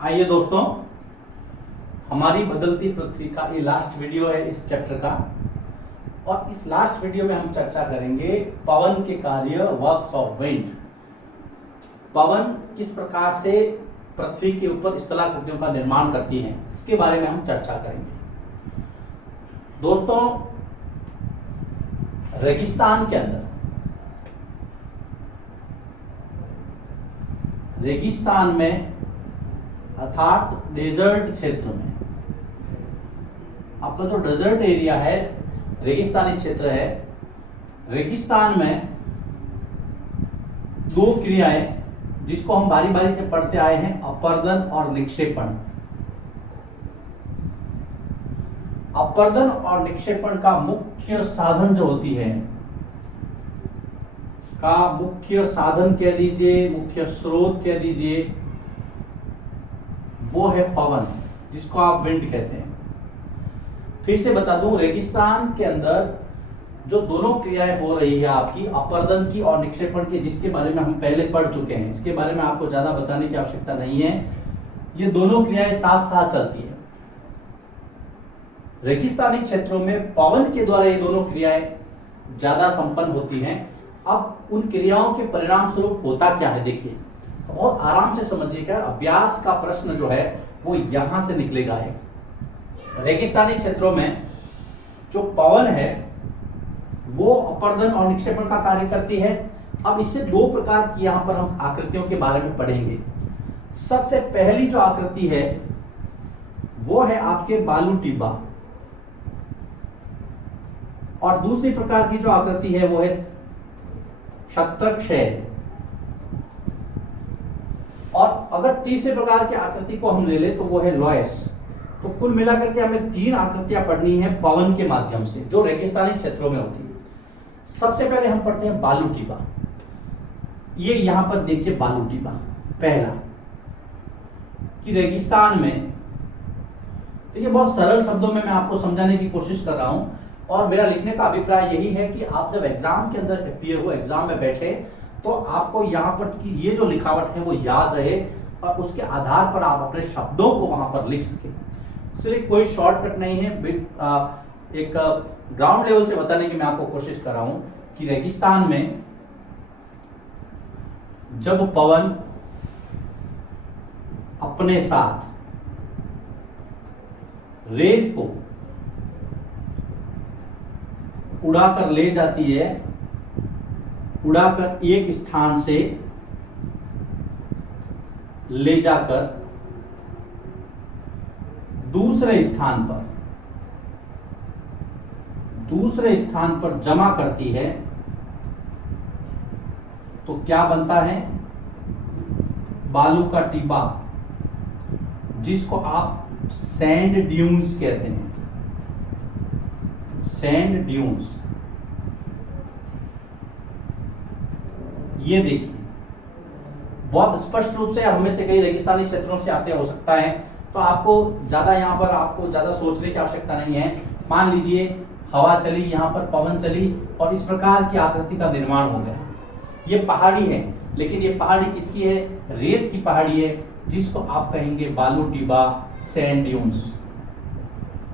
आइए दोस्तों, हमारी बदलती पृथ्वी का ये लास्ट वीडियो है इस चैप्टर का। और इस लास्ट वीडियो में हम चर्चा करेंगे पवन के कार्य, वर्क्स ऑफ विंड। पवन किस प्रकार से पृथ्वी के ऊपर स्थलाकृतियों का निर्माण करती हैं, इसके बारे में हम चर्चा करेंगे। दोस्तों, रेगिस्तान के अंदर, रेगिस्तान में अर्थात डेजर्ट क्षेत्र में, आपका जो डेजर्ट एरिया है, रेगिस्तानी क्षेत्र है, रेगिस्तान में दो क्रियाएं जिसको हम बारी बारी से पढ़ते आए हैं, अपर्दन और निक्षेपण। अपर्दन और निक्षेपण का मुख्य साधन जो होती है, का मुख्य साधन कह दीजिए, मुख्य स्रोत कह दीजिए, वो है पवन, जिसको आप विंड कहते हैं। फिर से बता दूं, रेगिस्तान के अंदर जो दोनों क्रियाएं हो रही है आपकी, अपर्दन की और निक्षेपण की, जिसके बारे में हम पहले पढ़ चुके हैं, इसके बारे में आपको ज्यादा बताने की आवश्यकता नहीं है। ये दोनों क्रियाएं साथ साथ चलती है। रेगिस्तानी क्षेत्रों में पवन के द्वारा ये दोनों क्रियाएं ज्यादा संपन्न होती हैं। अब उन क्रियाओं के परिणाम स्वरूप होता क्या है, देखिए, बहुत आराम से समझिएगा। अभ्यास का प्रश्न जो है वो यहां से निकलेगा है। रेगिस्तानी क्षेत्रों में जो पवन है वो अपर्दन और निक्षेपण का कार्य करती है। अब इससे दो प्रकार की यहां पर हम आकृतियों के बारे में पढ़ेंगे। सबसे पहली जो आकृति है वो है आपके बालू टिब्बा, और दूसरी प्रकार की जो आकृति है वो है क्षत्रक शैल। और अगर तीसरे प्रकार की आकृति को हम ले ले तो वो है लॉयस। तो कुल मिलाकर के हमें तीन आकृतियां पढ़नी है पवन के माध्यम से, जो रेगिस्तानी क्षेत्रों में होती है। सबसे पहले हम पढ़ते हैं बालू टिब्बा। ये यहां पर देखिए बालू टिब्बा पहला, कि रेगिस्तान में, तो ये बहुत सरल शब्दों में मैं आपको समझाने की कोशिश कर रहा हूं, और मेरा लिखने का अभिप्राय यही है कि आप जब एग्जाम के अंदर अपीयर हो, एग्जाम में बैठे, तो आपको यहाँ पर की ये जो लिखावट है वो याद रहे, और उसके आधार पर आप अपने शब्दों को वहां पर लिख सके। इसलिए कोई शॉर्टकट नहीं है। एक ग्राउंड लेवल से बताने की मैं आपको कोशिश कर रहा हूं कि रेगिस्तान में जब पवन अपने साथ रेत को उड़ाकर ले जाती है, उड़ाकर एक स्थान से ले जाकर दूसरे स्थान पर जमा करती है, तो क्या बनता है? बालू का टिब्बा, जिसको आप सैंड ड्यून्स कहते हैं। सैंड ड्यून्स, ये देखिए, बहुत स्पष्ट रूप से हम में से कई रेगिस्तानी क्षेत्रों से आते हो सकता है, तो आपको ज्यादा यहां पर आपको ज्यादा सोचने की आवश्यकता नहीं है। मान लीजिए हवा चली, यहां पर पवन चली, और इस प्रकार की आकृति का निर्माण हो गया। ये पहाड़ी है, लेकिन ये पहाड़ी किसकी है? रेत की पहाड़ी है, जिसको आप कहेंगे बालू टिब्बा, सैंड ड्यून्स।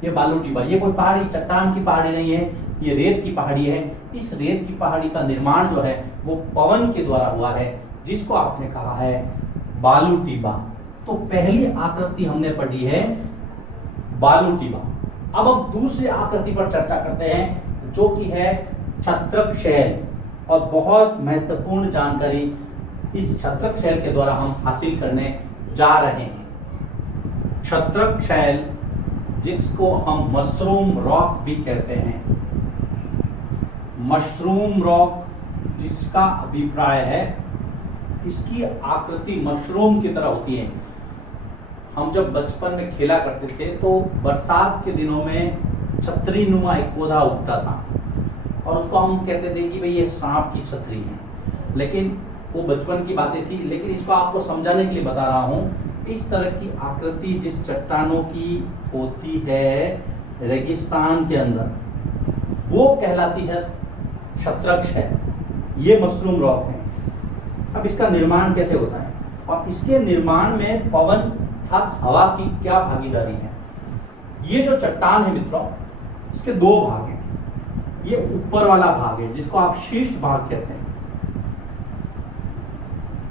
ये बालू टिब्बा, ये कोई पहाड़ी, चट्टान की पहाड़ी नहीं है, ये रेत की पहाड़ी है। इस रेत की पहाड़ी का निर्माण जो है वो पवन के द्वारा हुआ है, जिसको आपने कहा है बालू टिब्बा। तो पहली आकृति हमने पढ़ी है बालू टिब्बा। अब हम दूसरी आकृति पर चर्चा करते हैं, जो कि है क्षत्रक शैल। और बहुत महत्वपूर्ण जानकारी इस क्षत्रक शैल के द्वारा हम हासिल करने जा रहे हैं। क्षत्रक शैल, जिसको हम मशरूम रॉक भी कहते हैं। मशरूम रॉक, जिसका अभिप्राय है इसकी आकृति मशरूम की तरह होती है। हम जब बचपन में खेला करते थे तो बरसात के दिनों में छतरी नुमा एक पौधा उगता था, और उसको हम कहते थे कि भाई ये सांप की छतरी है। लेकिन वो बचपन की बातें थी, लेकिन इसको आपको समझाने के लिए बता रहा हूं। इस तरह की आकृति जिस चट्टानों की होती है रेगिस्तान के अंदर, वो कहलाती है क्षत्रक शैल। ये मशरूम रॉक है। अब इसका निर्माण कैसे होता है, और इसके निर्माण में पवन अर्थात हवा की क्या भागीदारी है। ये जो चट्टान है मित्रों, इसके दो भाग हैं। ये ऊपर वाला भाग है जिसको आप शीर्ष भाग कहते हैं,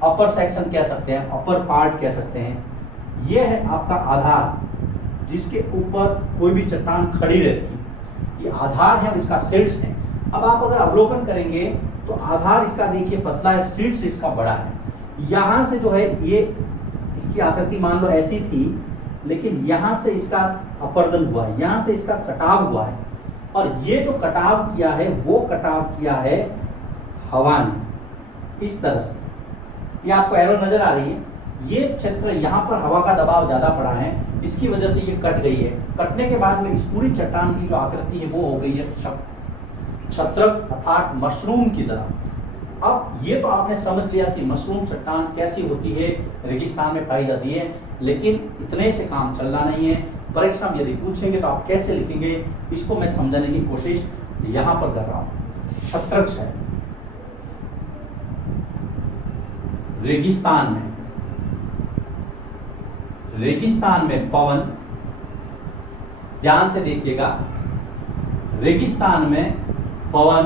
अपर सेक्शन कह सकते हैं, अपर पार्ट कह सकते हैं। ये है आपका आधार, जिसके ऊपर कोई भी चट्टान खड़ी रहती है। ये आधार है और इसका शीर्ष है। अब आप अगर अवलोकन करेंगे तो आधार इसका देखिए पतला है, शीर्ष इसका बड़ा है। यहां से जो है ये इसकी आकृति मान लो ऐसी थी, लेकिन यहां से इसका अपर्दन हुआ है, यहां से इसका कटाव हुआ है। और ये जो कटाव किया है वो कटाव किया है हवा ने, इस तरह से। ये आपको एरो नजर आ रही है। ये क्षेत्र यहाँ पर हवा का दबाव ज्यादा पड़ा है, इसकी वजह से ये कट गई है। कटने के बाद में इस पूरी चट्टान की जो आकृति है वो हो गई है छत्रक अर्थात मशरूम की तरह। अब ये तो आपने समझ लिया कि मशरूम चट्टान कैसी होती है, रेगिस्तान में पाई जाती है। लेकिन इतने से काम चलना नहीं है। परीक्षा में यदि पूछेंगे तो आप कैसे लिखेंगे, इसको मैं समझाने की कोशिश यहां पर कर रहा हूं। छत्रक है रेगिस्तान में पवन, ध्यान से देखिएगा, रेगिस्तान में पवन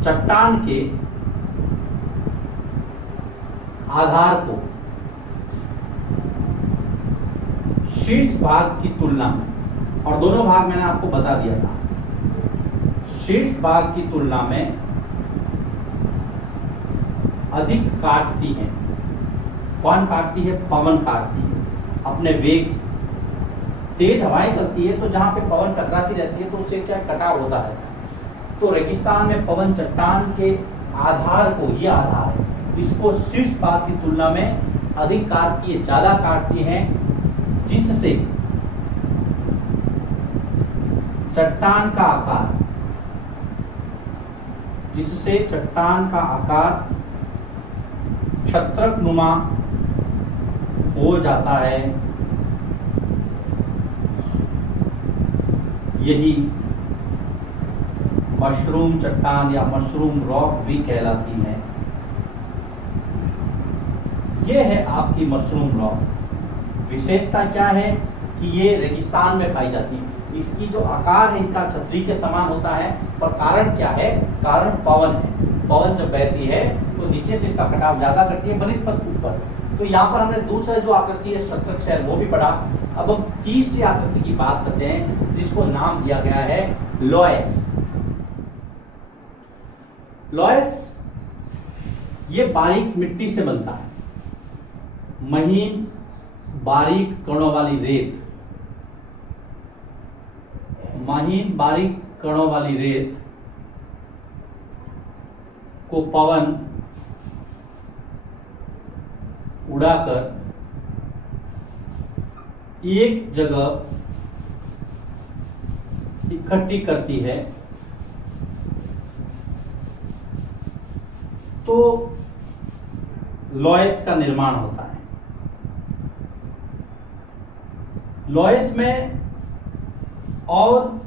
चट्टान के आधार को शीर्ष भाग की तुलना में, और दोनों भाग मैंने आपको बता दिया था, शीर्ष भाग की तुलना में अधिक काटती है। कौन काटती है? पवन काटती है अपने वेग से। तेज हवाएं चलती है तो जहां पे पवन टकराती रहती है तो उससे क्या कटाव होता है। तो रेगिस्तान में पवन चट्टान के आधार को, ये आधार है, इसको शीर्ष भाग की तुलना में अधिक काटती है, ज्यादा काटती है, जिससे चट्टान का आकार छत्रक नुमा हो जाता है। यही मशरूम चट्टान या मशरूम रॉक भी कहलाती है। यह है आपकी मशरूम रॉक। विशेषता क्या है कि ये रेगिस्तान में पाई जाती है। इसकी जो आकार है इसका छतरी के समान होता है। और कारण क्या है? कारण पवन है। पवन जब बहती है तो नीचे से इसका कटाव ज्यादा करती है बनिस्पत ऊपर। तो यहाँ पर हमने दूसरा जो आकृति है छत्रक शैल वो भी पढ़ा। अब हम तीसरी आकृति की बात करते हैं जिसको नाम दिया गया है लॉयस। लॉयस ये बारीक मिट्टी से बनता है, महीन बारीक कणों वाली रेत, महीन बारीक कणों वाली रेत को पवन उड़ाकर एक जगह इकट्ठी करती है तो लॉयस का निर्माण होता है। लॉयस में और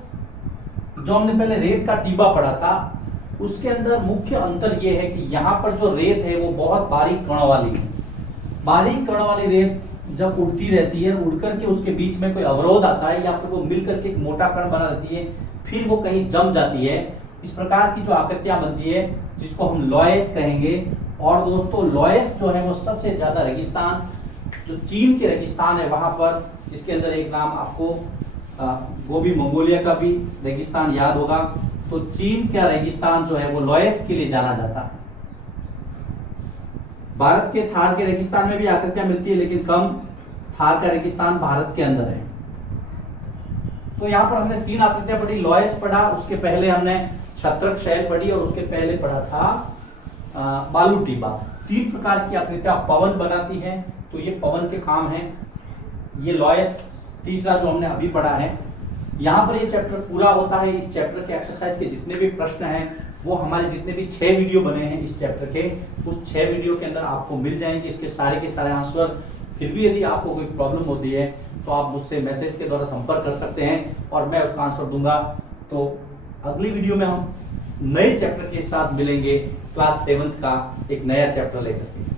जो हमने पहले रेत का टीबा पढ़ा था उसके अंदर मुख्य अंतर यह है कि यहां पर जो रेत है वो बहुत बारीक कणों वाली है। बारीक कणों वाली रेत जब उड़ती रहती है, उड़ करके उसके बीच में कोई अवरोध आता है या फिर वो मिल करके एक मोटा कण बना देती है, फिर वो कहीं जम जाती है। इस प्रकार की जो आकृतियां बनती है जिसको हम लॉयस कहेंगे। और दोस्तों लॉयस जो है वो सबसे ज्यादा रेगिस्तान, जो चीन के रेगिस्तान है वहां पर, जिसके अंदर एक नाम आपको वो भी मंगोलिया का भी रेगिस्तान याद होगा। तो चीन का रेगिस्तान जो है वो लॉयस के लिए जाना जाता है। भारत के थार के रेगिस्तान में भी आकृतियां मिलती है, लेकिन कम। थार का रेगिस्तान भारत के अंदर है। तो यहाँ पर हमने तीन आकृतियां पढ़ी, लॉयस पढ़ा, उसके पहले हमने छत्रक शैल पढ़ी और उसके पहले पढ़ा था बालू टीबा। तीन प्रकार की आकृतियां पवन बनाती हैं, तो ये पवन के काम है। ये लॉयस तीसरा जो हमने अभी पढ़ा है। यहाँ पर ये चैप्टर पूरा होता है। इस चैप्टर के एक्सरसाइज के जितने भी प्रश्न हैं वो हमारे जितने भी 6 वीडियो बने हैं इस चैप्टर के, उस 6 वीडियो के अंदर आपको मिल जाएंगे इसके सारे के सारे आंसर। फिर भी यदि आपको कोई प्रॉब्लम होती है तो आप मुझसे मैसेज के द्वारा संपर्क कर सकते हैं और मैं उसका आंसर दूंगा। तो अगली वीडियो में हम नए चैप्टर के साथ मिलेंगे, क्लास 7th का एक नया चैप्टर लेकर के।